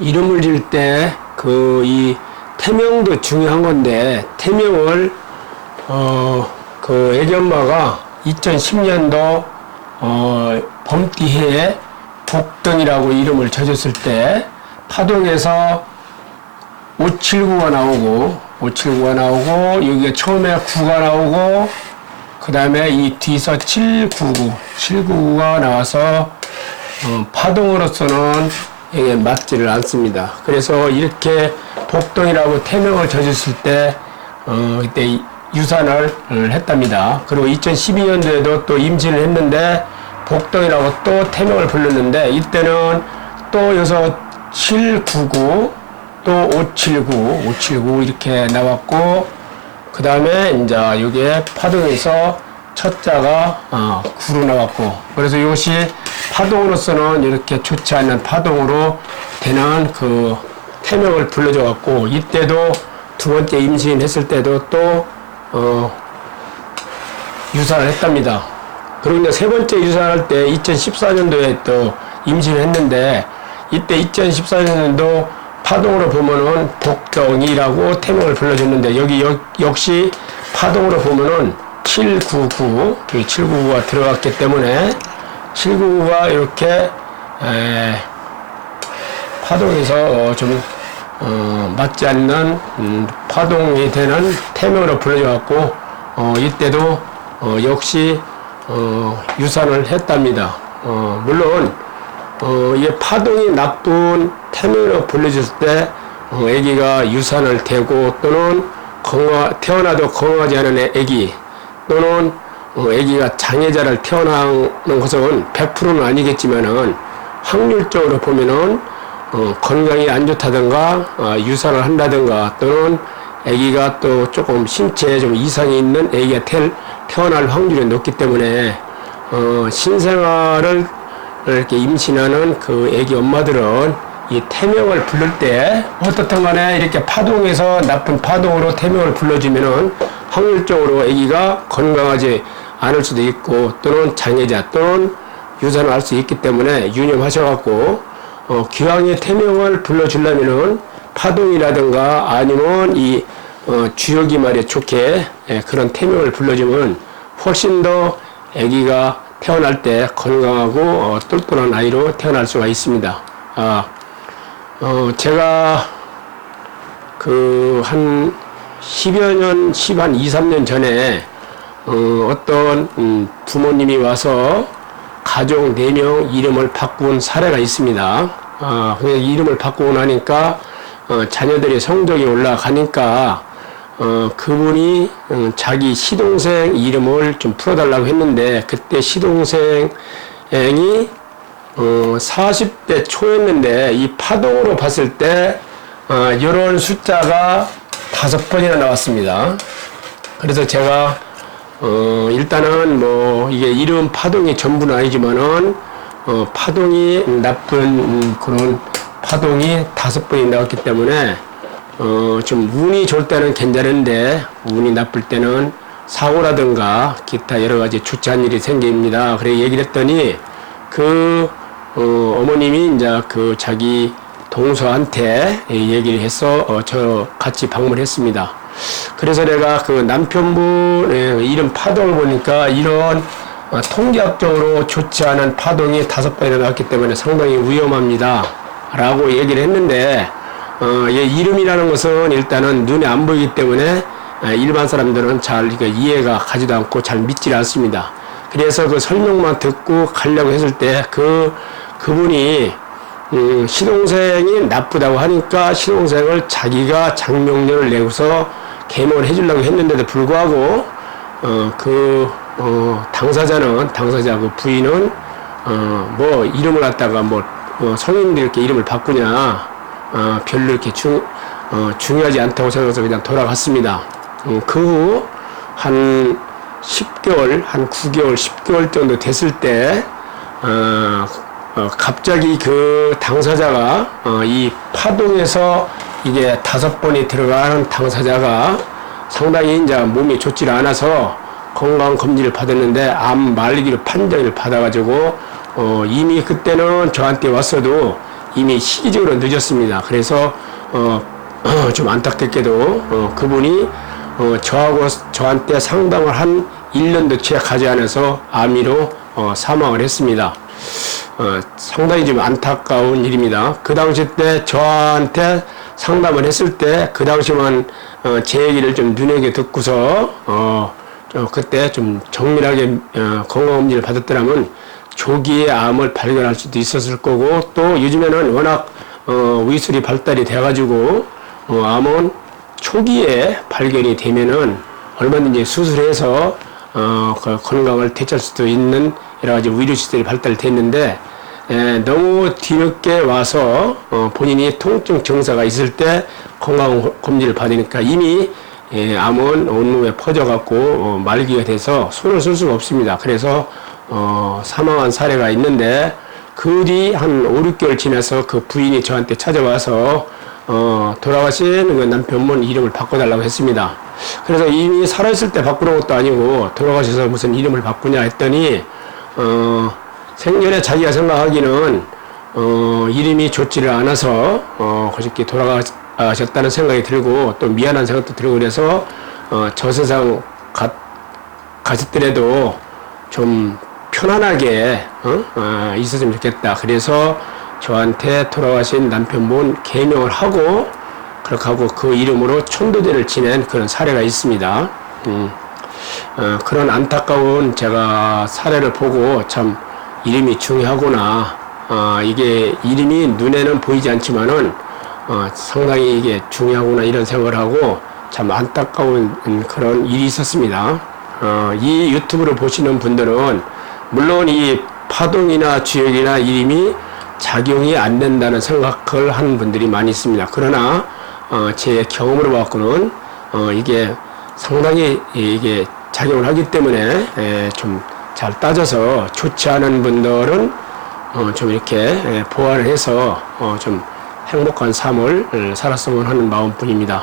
이름을 지을 때 이 태명도 중요한 건데, 태명을 애기 엄마가 2010년도 범띠해에 복덩이라고 이름을 져줬을 때 파동에서 579가 나오고 여기가 처음에 9가 나오고 그 다음에 이 뒤에서 799가 나와서 파동으로서는 이게 맞지를 않습니다. 그래서 이렇게 복덩이라고 태명을 져줬을 때 그때 유산을 했답니다. 그리고 2012년도에도 또 임신을 했는데 복덩이라고 또 태명을 불렀는데 이때는 또 여기서 799 또 579 이렇게 나왔고 그 다음에 이제 여기에 파동에서 첫 자가 9로 나왔고 그래서 이것이 파동으로서는 이렇게 좋지 않은 파동으로 되는 그 태명을 불러줘 갖고 이때도 두 번째 임신했을 때도 또 유산을 했답니다. 그리고 이제 세 번째 유산할 때 2014년도에 또 임신을 했는데 이때 2014년도 파동으로 보면은 복덩이라고 태명을 불러줬는데 여기 역시 파동으로 보면은 799가 들어갔기 때문에 799가 이렇게 파동에서 좀 맞지 않는 파동이 되는 태명으로 불러져 갖고 이때도 역시 유산을 했답니다. 물론 이게 파동이 나쁜 태명으로 불려졌을 때 아기가 유산을 되고 또는 태어나도 건강하지 않은 아기 또는 아기가 장애자를 태어나는 것은 100%는 아니겠지만은 확률적으로 보면은 건강이 안 좋다든가 유산을 한다든가 또는 아기가 또 조금 신체에 좀 이상이 있는 아기가 태어날 확률이 높기 때문에 신생아를 이렇게 임신하는 그 아기 엄마들은 이 태명을 부를 때 어떻든 간에 이렇게 파동에서 나쁜 파동으로 태명을 불러주면은 확률적으로 아기가 건강하지 않을 수도 있고 또는 장애자 또는 유산을 할 수 있기 때문에 유념하셔갖고 기왕에 태명을 불러주려면은 파동이라든가 아니면 이 주역이 말에 좋게 그런 태명을 불러주면 훨씬 더 아기가 태어날 때 건강하고 똘똘한 아이로 태어날 수가 있습니다. 제가 한 10여 년, 한 2, 3년 전에 어떤 부모님이 와서 가족 4명 이름을 바꾼 사례가 있습니다. 근데 이름을 바꾸고 나니까 자녀들의 성적이 올라가니까 그분이 자기 시동생 이름을 좀 풀어달라고 했는데 그때 시동생이 40대 초였는데 이 파동으로 봤을 때 이런 숫자가 5번이나 나왔습니다. 그래서 제가 일단은 뭐 이게 이름 파동이 전부는 아니지만은 파동이 나쁜 그런 파동이 5번이 나왔기 때문에 좀 운이 좋을 때는 괜찮은데 운이 나쁠 때는 사고라든가 기타 여러 가지 좋지 않은 일이 생깁니다. 그래 얘기를 했더니 어머님이 이제 자기 동서한테 얘기를 해서 저 같이 방문했습니다. 그래서 내가 남편분의 이름 파동을 보니까 이런 통계학적으로 좋지 않은 파동이 5번이나 나왔기 때문에 상당히 위험합니다. 라고 얘기를 했는데 이름이라는 것은 일단은 눈에 안 보이기 때문에 일반 사람들은 잘 이해가 가지도 않고 잘 믿질 않습니다. 그래서 그 설명만 듣고 가려고 했을 때 그분이 시동생이 나쁘다고 하니까 시동생을 자기가 장명료를 내고서 계몽을 해주려고 했는데도 불구하고 당사자 그 부인은 뭐 이름을 갖다가 성인들이 이렇게 이름을 바꾸냐 별로 이렇게 중요하지 않다고 생각해서 그냥 돌아갔습니다. 그 후 한 10개월, 한 9개월, 10개월 정도 됐을 때 갑자기 그 당사자가 이 파동에서 이게 5번이 들어가는 당사자가 상당히 이제 몸이 좋지 않아서 건강 검진을 받았는데 암 말기로 판정을 받아가지고 이미 그때는 저한테 왔어도 이미 시기적으로 늦었습니다. 그래서 좀 안타깝게도 그분이 저한테 상담을 한 1년도 채 가지 않아서 암으로 사망을 했습니다. 상당히 좀 안타까운 일입니다. 그 당시 때 저한테 상담을 했을 때 그 당시만 제 얘기를 좀 눈여겨 듣고서 그때 좀 정밀하게 건강검진을 받았더라면 조기에 암을 발견할 수도 있었을 거고, 또 요즘에는 워낙 의술이 발달이 돼가지고 암은 초기에 발견이 되면은 얼마든지 수술해서 그 건강을 되찾을 수도 있는 여러 가지 의료 시설이 발달됐는데, 너무 뒤늦게 와서 본인이 통증 증세가 있을 때 건강 검진을 받으니까 이미 암은 온몸에 퍼져갖고 말기가 돼서 손을 쓸 수가 없습니다. 그래서 사망한 사례가 있는데, 그 뒤 한 5, 6개월 지나서 그 부인이 저한테 찾아와서 돌아가신 그 남편분 이름을 바꿔달라고 했습니다. 그래서 이미 살아있을 때 바꾸는 것도 아니고 돌아가셔서 무슨 이름을 바꾸냐 했더니 생전에 자기가 생각하기는 이름이 좋지를 않아서 그저께 돌아가셨다는 생각이 들고 또 미안한 생각도 들고, 그래서 저 세상 가셨더라도 좀 편안하게 있었으면 좋겠다. 그래서 저한테 돌아가신 남편분 개명을 하고 그렇게 하고 그 이름으로 천도제를 지낸 그런 사례가 있습니다. 그런 안타까운 제가 사례를 보고 참 이름이 중요하구나. 이게 이름이 눈에는 보이지 않지만은 상당히 이게 중요하구나 이런 생각을 하고 참 안타까운 그런 일이 있었습니다. 이 유튜브를 보시는 분들은 물론 이 파동이나 주역이나 이름이 작용이 안 된다는 생각을 하는 분들이 많이 있습니다. 그러나 제 경험으로 봐서는 이게 상당히 이게 작용을 하기 때문에 좀 잘 따져서 좋지 않은 분들은 좀 이렇게 보완을 해서 좀 행복한 삶을 살았으면 하는 마음뿐입니다.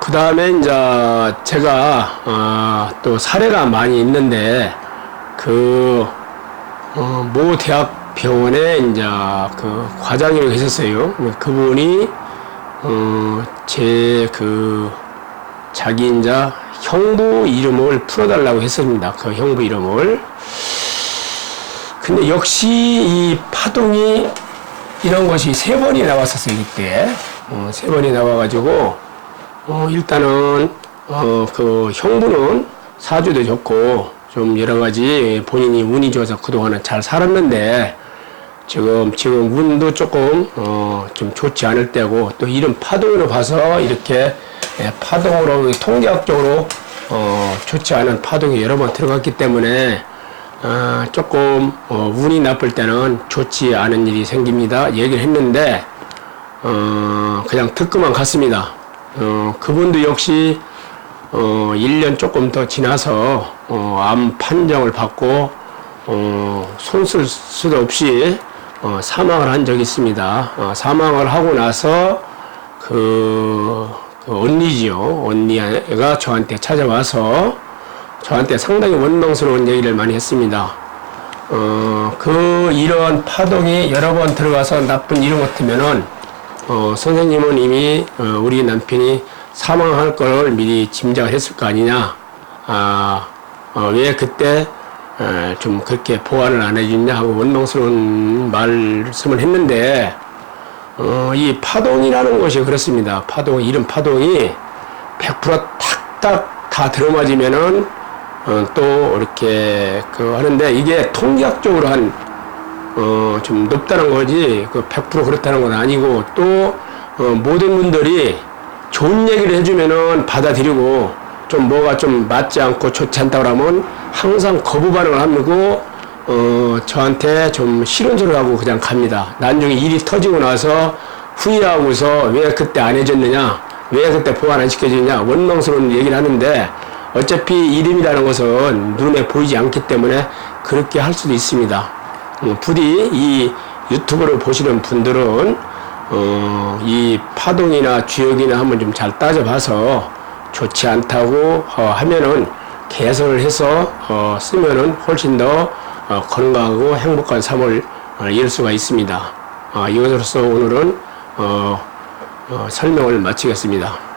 그 다음에 이제 제가 또 사례가 많이 있는데 모 대학 병원에 이제 그 과장님이 계셨어요. 그분이 자기 이제 형부 이름을 풀어달라고 했습니다. 그 형부 이름을. 근데 역시 이 파동이 이런 것이 3번이 나왔었어요. 이때 3번이 나와가지고 일단은 그 형부는 사주도 좋고 좀 여러 가지 본인이 운이 좋아서 그동안은 잘 살았는데 지금 운도 조금 좀 좋지 않을 때고, 또 이런 파동으로 봐서 이렇게 파동으로 통계학적으로 좋지 않은 파동이 여러 번 들어갔기 때문에 조금 운이 나쁠 때는 좋지 않은 일이 생깁니다. 얘기를 했는데 그냥 듣고만 갔습니다. 그분도 역시 1년 조금 더 지나서 암 판정을 받고 손 쓸 수도 없이 사망을 한 적이 있습니다. 사망을 하고 나서 그 언니지요. 언니가 저한테 찾아와서 저한테 상당히 원망스러운 얘기를 많이 했습니다. 이런 파동이 여러 번 들어가서 나쁜 이름 같으면은 선생님은 이미 우리 남편이 사망할 걸 미리 짐작을 했을 거 아니냐. 왜 그때 좀 그렇게 보완을 안 해주냐 하고 원망스러운 말씀을 했는데, 이 파동이라는 것이 그렇습니다. 이런 파동이 100% 탁탁 다 들어맞으면은 또 이렇게 하는데, 이게 통계학적으로 좀 높다는 거지 100% 그렇다는 건 아니고, 또 모든 분들이 좋은 얘기를 해주면은 받아들이고 좀 뭐가 좀 맞지 않고 좋지 않다고 하면 항상 거부 반응을 하고 저한테 좀 싫은 소리를 하고 그냥 갑니다. 나중에 일이 터지고 나서 후회하고서 왜 그때 안 해줬느냐, 왜 그때 보완 안 시켜줬냐 원망스러운 얘기를 하는데, 어차피 이름이라는 것은 눈에 보이지 않기 때문에 그렇게 할 수도 있습니다. 부디 이 유튜브를 보시는 분들은 이 파동이나 주역이나 한번 좀 잘 따져봐서 좋지 않다고 하면은 개선을 해서 쓰면은 훨씬 더 건강하고 행복한 삶을 이룰 수가 있습니다. 이것으로서 오늘은 설명을 마치겠습니다.